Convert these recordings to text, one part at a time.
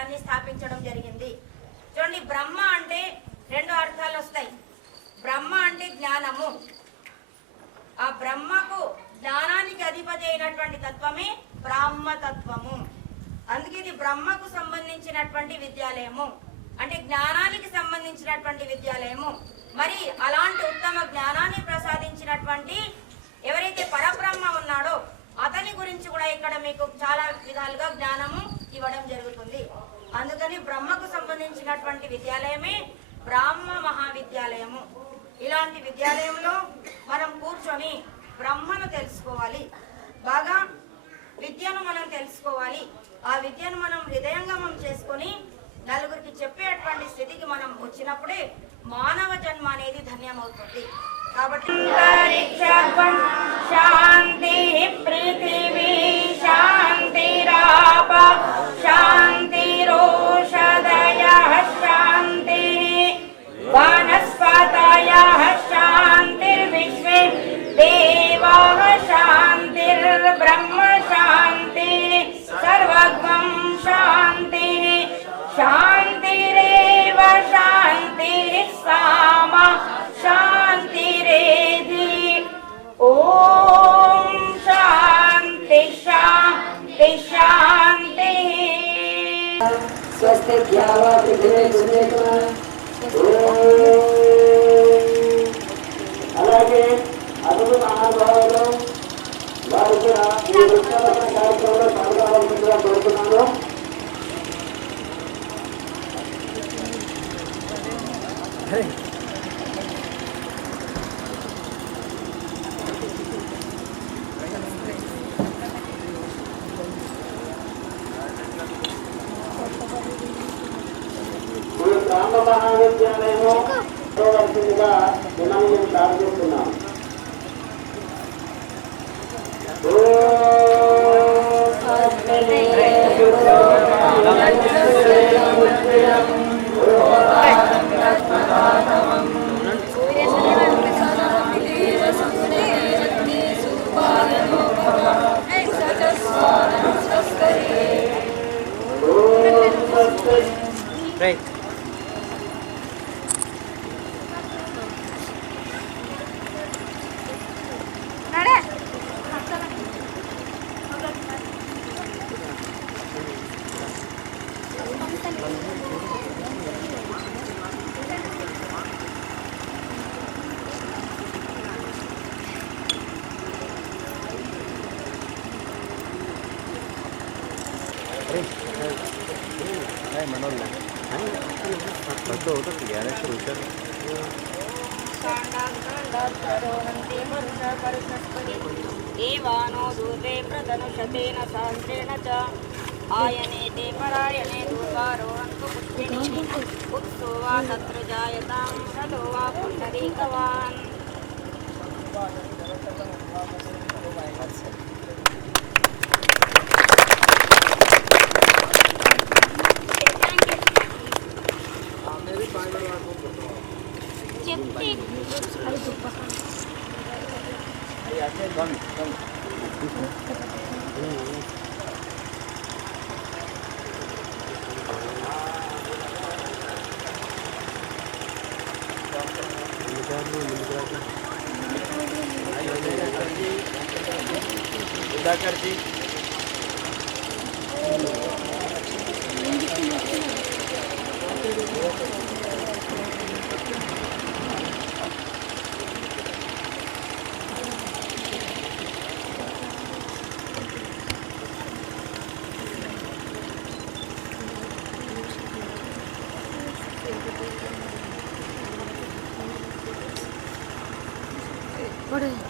విద్యాలయాన్ని స్థాపించడం జరిగింది. చూడండి, బ్రహ్మ అంటే రెండు అర్థాలు వస్తాయి. బ్రహ్మ అంటే జ్ఞానము. ఆ బ్రహ్మకు జ్ఞానానికి అధిపతి అయినటువంటి తత్వమే బ్రాహ్మతత్వము. అందుకే ఇది బ్రహ్మకు సంబంధించినటువంటి విద్యాలయము, అంటే జ్ఞానానికి సంబంధించినటువంటి విద్యాలయము. మరి అలాంటి ఉత్తమ జ్ఞానాన్ని ప్రసాదించినటువంటి ఎవరైతే పరబ్రహ్మ ఉన్నాడో అతని గురించి కూడా ఇక్కడ మీకు చాలా విధాలుగా జ్ఞానము ఇవ్వడం జరుగుతుంది. అందుకని బ్రహ్మకు సంబంధించినటువంటి విద్యాలయమే బ్రాహ్మ మహావిద్యాలయము. ఇలాంటి విద్యాలయంలో మనం కూర్చొని బ్రహ్మను తెలుసుకోవాలి, బాగా విద్యను మనం తెలుసుకోవాలి. ఆ విద్యను మనం హృదయంగమం చేసుకొని నలుగురికి చెప్పేటువంటి స్థితికి మనం వచ్చినప్పుడే మానవ జన్మ అనేది ధన్యమవుతుంది. కాబట్టి శాంతి పృథివీ శాంతిరాప శాంతిరోషధయః శాంతి వనస్పతయః శాంతిర్విశ్వే దేవాః శాంతిర్బ్రహ్మ శాంతి సర్వగం శాంతి శాంతిరేవ శాంతి సామ శాంతిరేధి. ఓం శాంతి శాంతి శాంతి. స్వస్తిభ్యావా పృథివీ సురేఖ. అలాగే అదుపు మహానుభావులు వారు కూడా ఈ వృక్షారోపణ కార్యక్రమంలో పాల్గొనాల్సిందిగా కోరుతున్నాను. గ్రామ మహావిద్యాలయము వలసిందిగా మిమ్మల్ని నేను ప్రార్థిస్తున్నాం. Right. देवानो दूते प्रतनुषतेन सहस्रेण च आयने ते परायणे दूर्वारोहन्तु पुष्पिणी उत्सो वा तत्र जायतां रथो वा पुण्डरीकवान्. जी What is it?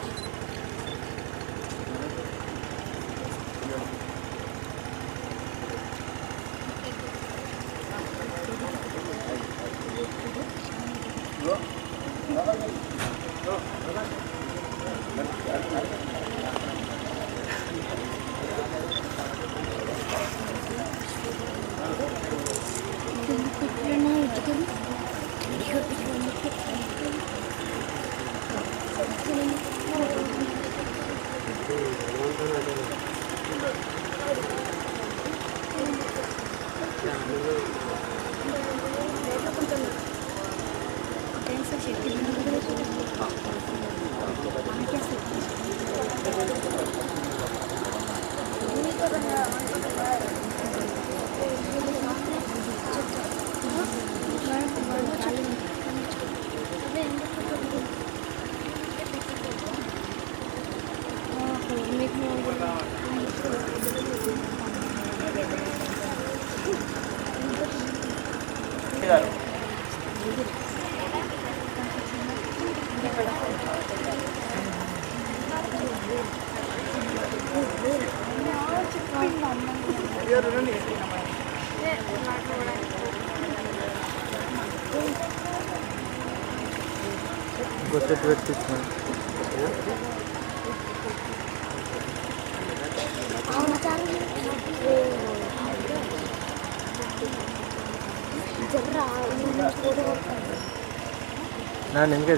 ನಾನು ನಿಮಗೆ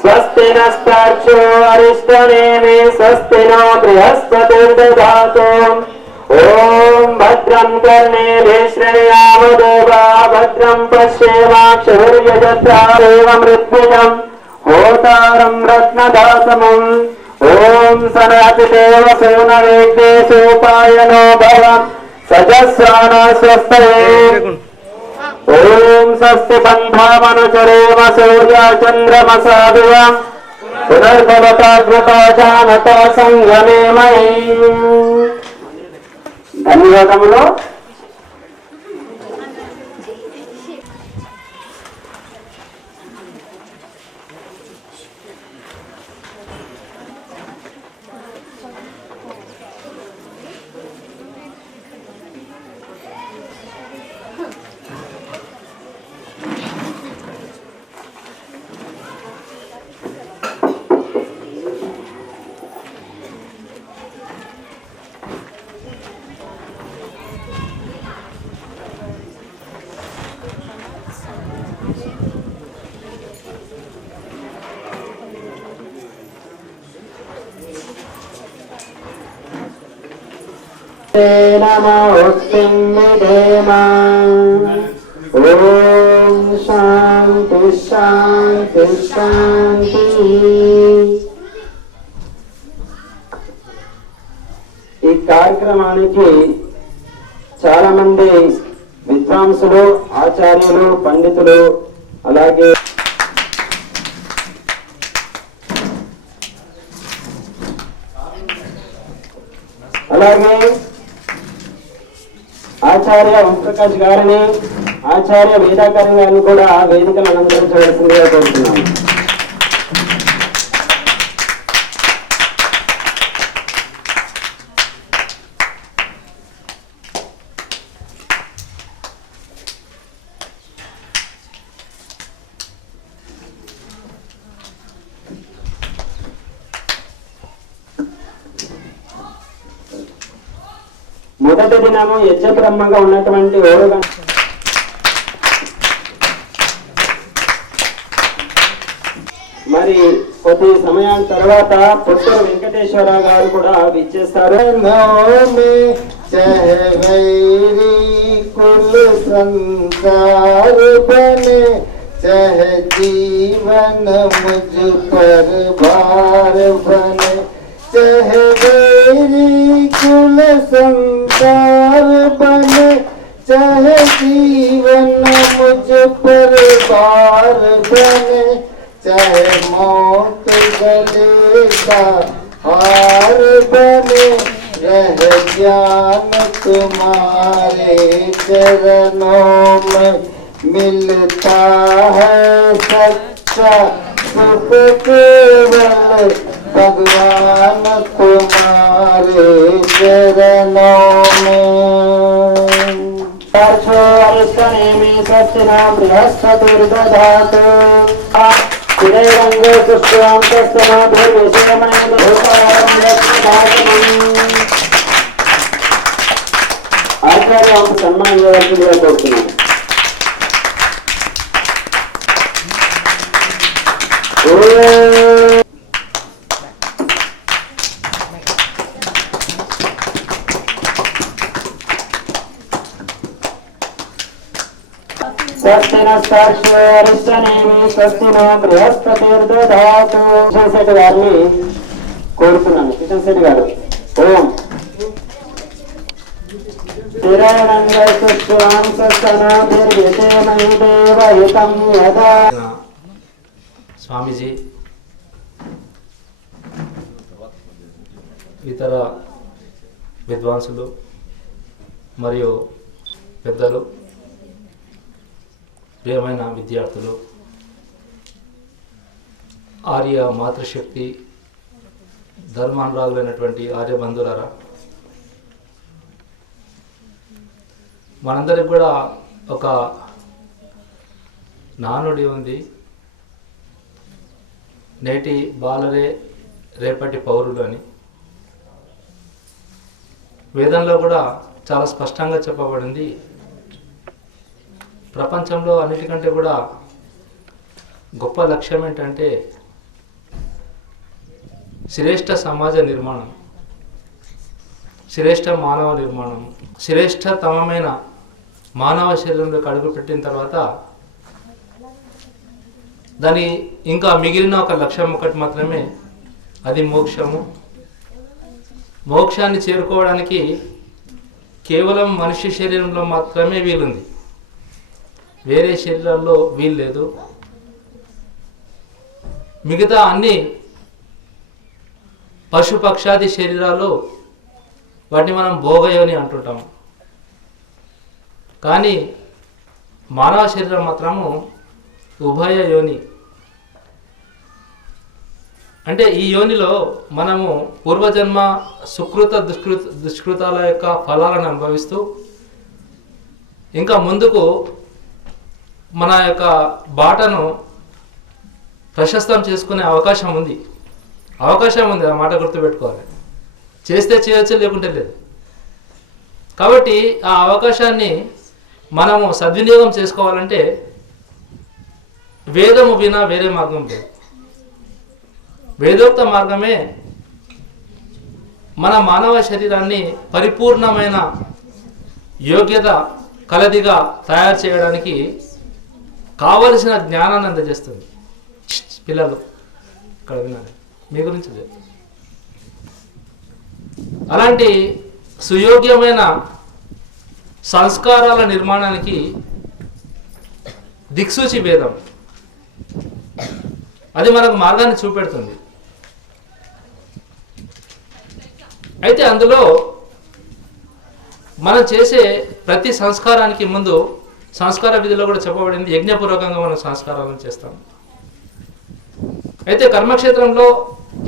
स्वस्ति नस्तार्क्ष्यो अरिष्टनेमि स्वस्ति नो बृहस्पतिर्दधातु ॐ भद्रं कर्णेभिः शृणुयाम देवाः भद्रं पश्येमाक्षभिर्यजत्रा देवमृत्युजं होतारं रत्नदातमम् ॐ सनतिदेव सूनवेद्ये सोपायनो भवन् सजस्राणा स्वस्तये ओम स्वस्ति बन्धामनुचरेम सूर्या चन्द्रमसादिवा पुनर्भवता कृता जानता संगमे मयि धन्यवादमुలు नमो उत्तिन्निदेमा ओम शांति शांति शांति। ఈ కార్యక్రమానికి చాలా మంది విద్వాంసులు ఆచార్యులు పండితులు అలాగే ఆచార్య ఓంప్రకాష్ గారిని ఆచార్య వేదాకార్య గారిని కూడా వేదికను అలంకరించవలసిందిగా కోరుతున్నాను. మొదటి దినము యజ్ఞబ్రహ్మగా ఉన్నటువంటి ఓరుగా మరి కొద్ది సమయం తర్వాత పుట్టూరు వెంకటేశ్వరరావు గారు కూడా విచ్చేస్తారు. चाहे जीवन मुझ पर भार बने, चाहे मेरी कुल संसार बने, चाहे जीवन मुझ पर भार बने, चाहे मौत गले का हार बने, रह ज्ञान तुम्हारे चरणों में मिलता है सच्चा सुख केवल भगवान तुम्हारे चरणों में। अर्षनेमि स्वस्तिना बृहस्पतिर्दधातु चिरैरङ्गे पुष्पं तस्माभिर्विषयमयं भूतां लक्ष्मीदातमम्। ఆచార్య సన్మానం చేయవలసిందిగా కోరుతున్నాను. స్వస్తినో బృహస్పతిర్దధాతు. కిషన్ శెట్టి గారిని కోరుతున్నాను. కిషన్ శెట్టి గారు ఓం స్వామీజీ, ఇతర విద్వాంసులు మరియు పెద్దలు, ప్రియమైన విద్యార్థులు, ఆర్య మాతృశక్తి ధర్మానురాగులైనటువంటి ఆర్య బంధువులారా, మనందరికి కూడా ఒక నానుడి ఉంది. నేటి బాలరే రేపటి పౌరులు అని. వేదంలో కూడా చాలా స్పష్టంగా చెప్పబడింది. ప్రపంచంలో అన్నిటికంటే కూడా గొప్ప లక్ష్యం ఏంటంటే శ్రేష్ఠ సమాజ నిర్మాణం, శ్రేష్ఠ మానవ నిర్మాణం. శ్రేష్ఠతమైన మానవ శరీరంలోకి అడుగుపెట్టిన తర్వాత దాని ఇంకా మిగిలిన ఒక లక్ష్యం ఒకటి మాత్రమే, అది మోక్షము. మోక్షాన్ని చేరుకోవడానికి కేవలం మనిషి శరీరంలో మాత్రమే వీలుంది, వేరే శరీరాల్లో వీలు లేదు. మిగతా అన్ని పశుపక్షాది శరీరాలు వాటిని మనం భోగయోని అంటుంటాము. కానీ మానవ శరీరం మాత్రము ఉభయ యోని. అంటే ఈ యోనిలో మనము పూర్వజన్మ సుకృత దుష్కృతాల యొక్క ఫలాలను అనుభవిస్తూ ఇంకా ముందుకు మన యొక్క బాటను ప్రశస్తం చేసుకునే అవకాశం ఉంది. ఆ మాట గుర్తుపెట్టుకోవాలి. చేస్తే చేయొచ్చు, లేకుంటే లేదు. కాబట్టి ఆ అవకాశాన్ని మనము సద్వినియోగం చేసుకోవాలంటే వేదము వినా వేరే మార్గం లేదు. వేదోక్త మార్గమే మన మానవ శరీరాన్ని పరిపూర్ణమైన యోగ్యత కలదిగా తయారు చేయడానికి కావలసిన జ్ఞానాన్ని అందజేస్తుంది. పిల్లలు ఇక్కడ వినాలి, మీ గురించి లేదు. అలాంటి సుయోగ్యమైన సంస్కారాల నిర్మాణానికి దిక్సూచి వేదం. అది మనకు మార్గాన్ని చూపెడుతుంది. అయితే అందులో మనం చేసే ప్రతి సంస్కారానికి ముందు సంస్కార విధిలో కూడా చెప్పబడింది, యజ్ఞపూర్వకంగా మనం సంస్కారాలను చేస్తాం. అయితే కర్మక్షేత్రంలో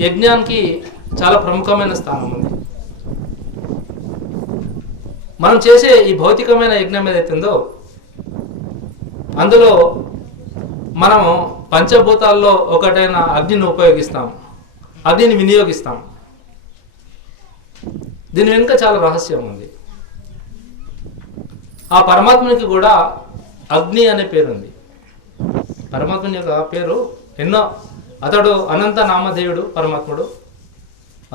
యజ్ఞానికి చాలా ప్రముఖమైన స్థానం ఉంది. మనం చేసే ఈ భౌతికమైన యజ్ఞం ఏదైతుందో అందులో మనము పంచభూతాల్లో ఒకటైన అగ్నిని ఉపయోగిస్తాం, అగ్నిని వినియోగిస్తాం. దీని వెనుక చాలా రహస్యం ఉంది. ఆ పరమాత్మునికి కూడా అగ్ని అనే పేరుంది. పరమాత్ముని యొక్క పేరు ఎన్నో. అతడు అనంత నామధేయుడు పరమాత్ముడు.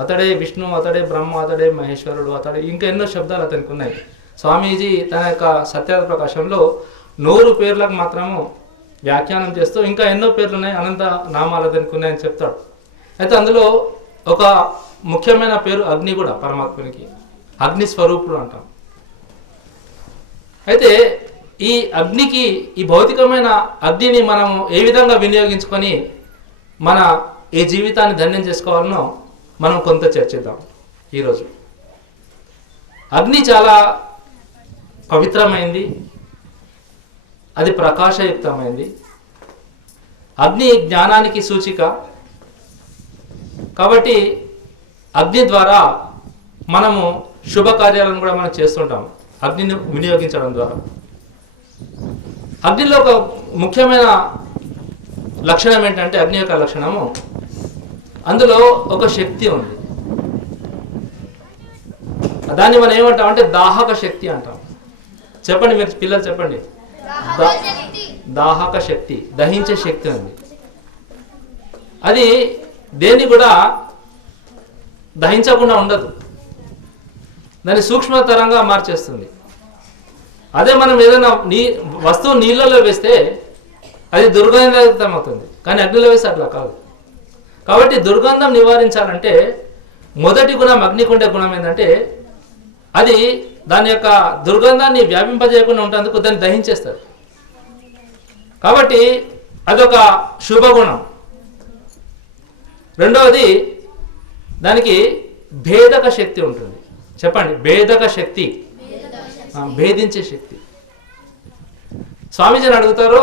అతడే విష్ణు, అతడే బ్రహ్మ, అతడే మహేశ్వరుడు, అతడే ఇంకా ఎన్నో శబ్దాలు అతనికి ఉన్నాయి. స్వామీజీ తన యొక్క సత్యార్థ ప్రకాశంలో 100 పేర్లకు మాత్రము వ్యాఖ్యానం చేస్తూ ఇంకా ఎన్నో పేర్లు ఉన్నాయి, అనంత నామాలు అతనికి ఉన్నాయని చెప్తాడు. అయితే అందులో ఒక ముఖ్యమైన పేరు అగ్ని కూడా పరమాత్మునికి. అగ్ని స్వరూపుడు అంటాం. అయితే ఈ అగ్నికి, ఈ భౌతికమైన అగ్నిని మనం ఏ విధంగా వినియోగించుకొని మన ఈ జీవితాన్ని ధన్యం చేసుకోవాలనో మనం కొంత చర్చిద్దాం ఈరోజు. అగ్ని చాలా పవిత్రమైంది, అది ప్రకాశయుక్తమైంది. అగ్ని జ్ఞానానికి సూచిక. కాబట్టి అగ్ని ద్వారా మనము శుభకార్యాలను కూడా మనం చేస్తుంటాం అగ్నిని వినియోగించడం ద్వారా. అగ్నిలో ఒక ముఖ్యమైన లక్షణం ఏంటంటే, అగ్ని యొక్క లక్షణము, అందులో ఒక శక్తి ఉంది. దాన్ని మనం ఏమంటాం అంటే దాహక శక్తి అంటాం. చెప్పండి మీరు పిల్లలు చెప్పండి. దాహక శక్తి, దహించే శక్తి ఉంది. అది దేన్ని కూడా దహించకుండా ఉండదు, దాన్ని సూక్ష్మతరంగా మార్చేస్తుంది. అదే మనం ఏదైనా వస్తువు నీళ్ళలో వేస్తే అది దుర్గంధం అవుతుంది, కానీ అగ్నిలో వేస్తే అట్లా కాదు. కాబట్టి దుర్గంధం నివారించాలంటే మొదటి గుణం, అగ్నికి ఉండే గుణం ఏంటంటే అది దాని యొక్క దుర్గంధాన్ని వ్యాపింపజేయకుండా ఉండేందుకు దాన్ని దహించేస్తారు. కాబట్టి అదొక శుభగుణం. రెండవది, దానికి భేదక శక్తి ఉంటుంది. చెప్పండి, భేదక శక్తి, భేదించే శక్తి. స్వామీజీని అడుగుతారు,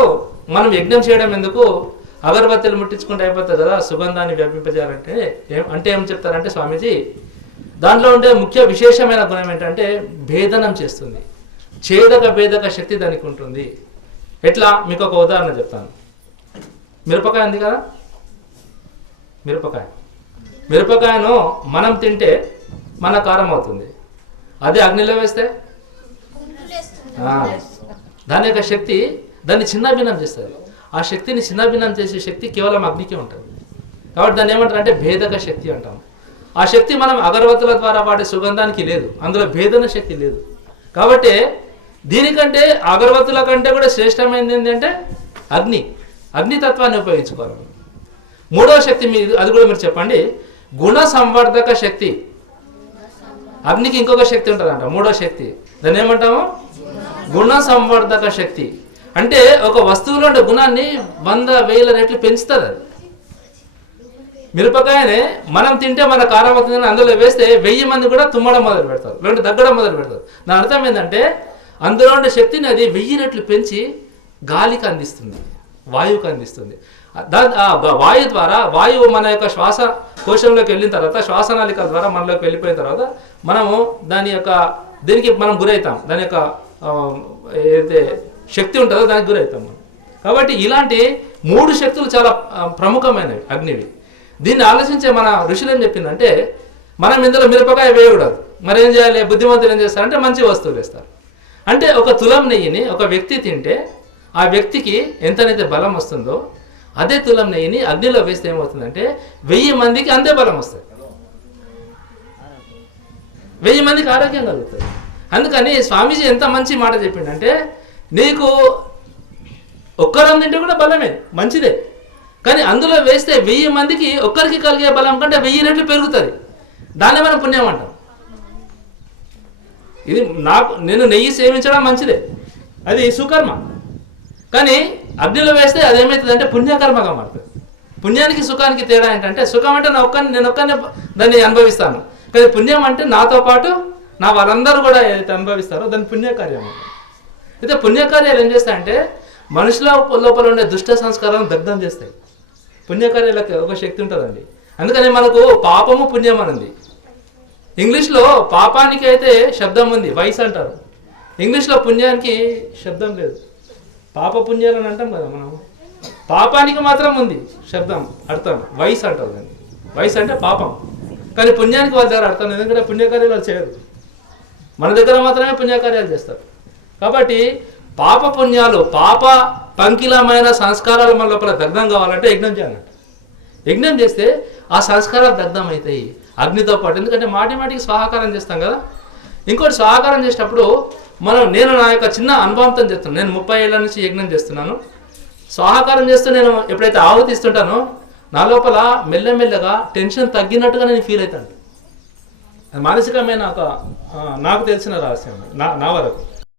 మనం యజ్ఞం చేయడం ఎందుకు, అగరబత్తీలు ముట్టించుకుంటే అయిపోతుంది కదా, సుగంధాన్ని వ్యాపింపజేయాలంటే అంటే ఏం చెప్తారంటే స్వామీజీ, దాంట్లో ఉండే ముఖ్య విశేషమైన గుణం ఏంటంటే భేదనం చేస్తుంది. ఛేదక భేదక శక్తి దానికి ఉంటుంది. ఎట్లా, మీకు ఒక ఉదాహరణ చెప్తాను. మిరపకాయ ఉంది కదా, మిరపకాయను మనం తింటే మన కారం అవుతుంది, అదే అగ్నిలో వేస్తే దాని యొక్క శక్తి దాన్ని చిన్నభిన్నం చేస్తుంది. ఆ శక్తిని చిన్నభిన్నం చేసే శక్తి కేవలం అగ్నికి ఉంటుంది. కాబట్టి దాన్ని ఏమంటారు అంటే భేదక శక్తి అంటాం. ఆ శక్తి మనం అగరబత్తుల ద్వారా వాడే సుగంధానికి లేదు, అందులో భేదన శక్తి లేదు. కాబట్టి దీనికంటే అగరబత్తుల కంటే కూడా శ్రేష్టమైనది ఏంటంటే అగ్నితత్వాన్ని ఉపయోగించుకోవాలి. మూడవ శక్తి అది కూడా మీరు చెప్పండి, గుణ సంవర్ధక శక్తి. అగ్నికి ఇంకొక శక్తి ఉంటుందంట, మూడో శక్తి. దాన్ని ఏమంటాము, గుణ సంవర్ధక శక్తి. అంటే ఒక వస్తువులో ఉండే గుణాన్ని 100,000 రెట్లు పెంచుతుంది. అది మిరపకాయనే మనం తింటే మన కారం అవుతుందని అందులో వేస్తే 1000 మంది కూడా తుమ్మడం మొదలు పెడతారు, లేదంటే దగ్గడం మొదలు పెడతారు. దాని అర్థం ఏంటంటే అందులో ఉండే శక్తిని అది 1000 రెట్లు పెంచి గాలికి అందిస్తుంది, వాయువుకి అందిస్తుంది. వాయు ద్వారా, వాయువు మన యొక్క శ్వాస కోశంలోకి వెళ్ళిన తర్వాత, శ్వాసనాళికల ద్వారా మనలోకి వెళ్ళిపోయిన తర్వాత మనము దీనికి మనం గురవుతాం. దాని యొక్క ఏదైతే శక్తి ఉంటుందో దానికి గురవుతాం మనం. కాబట్టి ఇలాంటి 3 శక్తులు చాలా ప్రముఖమైనవి అగ్నివి. దీన్ని ఆలోచించే మన ఋషులు ఏం చెప్పిందంటే, మనం ఇందులో మిరపకాయ వేయకూడదు, మరి ఏం చేయాలి, బుద్ధిమంతులు ఏం చేస్తారంటే మంచి వస్తువులు వేస్తారు. అంటే 1 తులం నెయ్యిని ఒక వ్యక్తి తింటే ఆ వ్యక్తికి ఎంతనైతే బలం వస్తుందో, అదే తులం నెయ్యిని అగ్నిలో వేస్తే ఏమవుతుందంటే 1000 మందికి అంతే బలం వస్తుంది, 1000 మందికి ఆరోగ్యం కలుగుతుంది. అందుకని స్వామీజీ ఎంత మంచి మాట చెప్పిండంటే, నీకు ఒక్కరం తింటే కూడా బలమే, మంచిదే, కానీ అందులో వేస్తే 1000 మందికి ఒక్కరికి కలిగే బలం కంటే 1000 రెట్లు పెరుగుతుంది. దాన్నే మనం పుణ్యం అంటాం. ఇది నేను నెయ్యి సేవించడం మంచిదే, అది సుకర్మ. కానీ అగ్నిలో వేస్తే అదేమవుతుంది అంటే పుణ్యకర్మగా మారుతుంది. పుణ్యానికి సుఖానికి తేడా ఏంటంటే, సుఖం అంటే నేను ఒక్కనే దాన్ని అనుభవిస్తాను, కానీ పుణ్యం అంటే నాతో పాటు నా వాళ్ళందరూ కూడా ఏదైతే అనుభవిస్తారో దాన్ని పుణ్యకార్యం. అయితే పుణ్యకార్యాలు ఏం చేస్తాయంటే మనుషుల లోపల ఉండే దుష్ట సంస్కారాలను దగ్ధం చేస్తాయి. పుణ్యకార్యాలకు ఒక శక్తి ఉంటుందండి. అందుకని మనకు పాపము పుణ్యం అని ఉంది. ఇంగ్లీష్లో పాపానికి అయితే శబ్దం ఉంది, వైస్ అంటారు. ఇంగ్లీష్లో పుణ్యానికి శబ్దం లేదు, పాప పుణ్యాలు అని అంటాం కదా మనం. పాపానికి మాత్రం ఉంది శబ్దం, అర్థం వైస్ అంటారు దాన్ని. వైస్ అంటే పాపం, కానీ పుణ్యానికి వాళ్ళ దగ్గర అర్థం, ఎందుకంటే పుణ్యకార్యాలు వాళ్ళు చేయరు, మన దగ్గర మాత్రమే పుణ్యకార్యాలు చేస్తారు. కాబట్టి పాప పుణ్యాలు, పాప పంకిలమైన సంస్కారాలు మన లోపల దగ్ధం కావాలంటే యజ్ఞం చేయాలంట. యజ్ఞం చేస్తే ఆ సంస్కారాలు దగ్ధం అవుతాయి అగ్నితో పాటు. ఎందుకంటే మాటికి స్వాహాకారం చేస్తాం కదా. ఇంకోటి స్వాహాకారం చేసేటప్పుడు నేను నా యొక్క చిన్న అనుభవంతో చెప్తున్నాను. నేను 30 ఏళ్ళ నుంచి యజ్ఞం చేస్తున్నాను. స్వాహాకారం చేస్తూ నేను ఎప్పుడైతే ఆహుతి ఇస్తుంటానో నా లోపల మెల్లమెల్లగా టెన్షన్ తగ్గినట్టుగా నేను ఫీల్ అవుతాను. మానసికమైన నాకు తెలిసిన రహస్యం నా వరకు.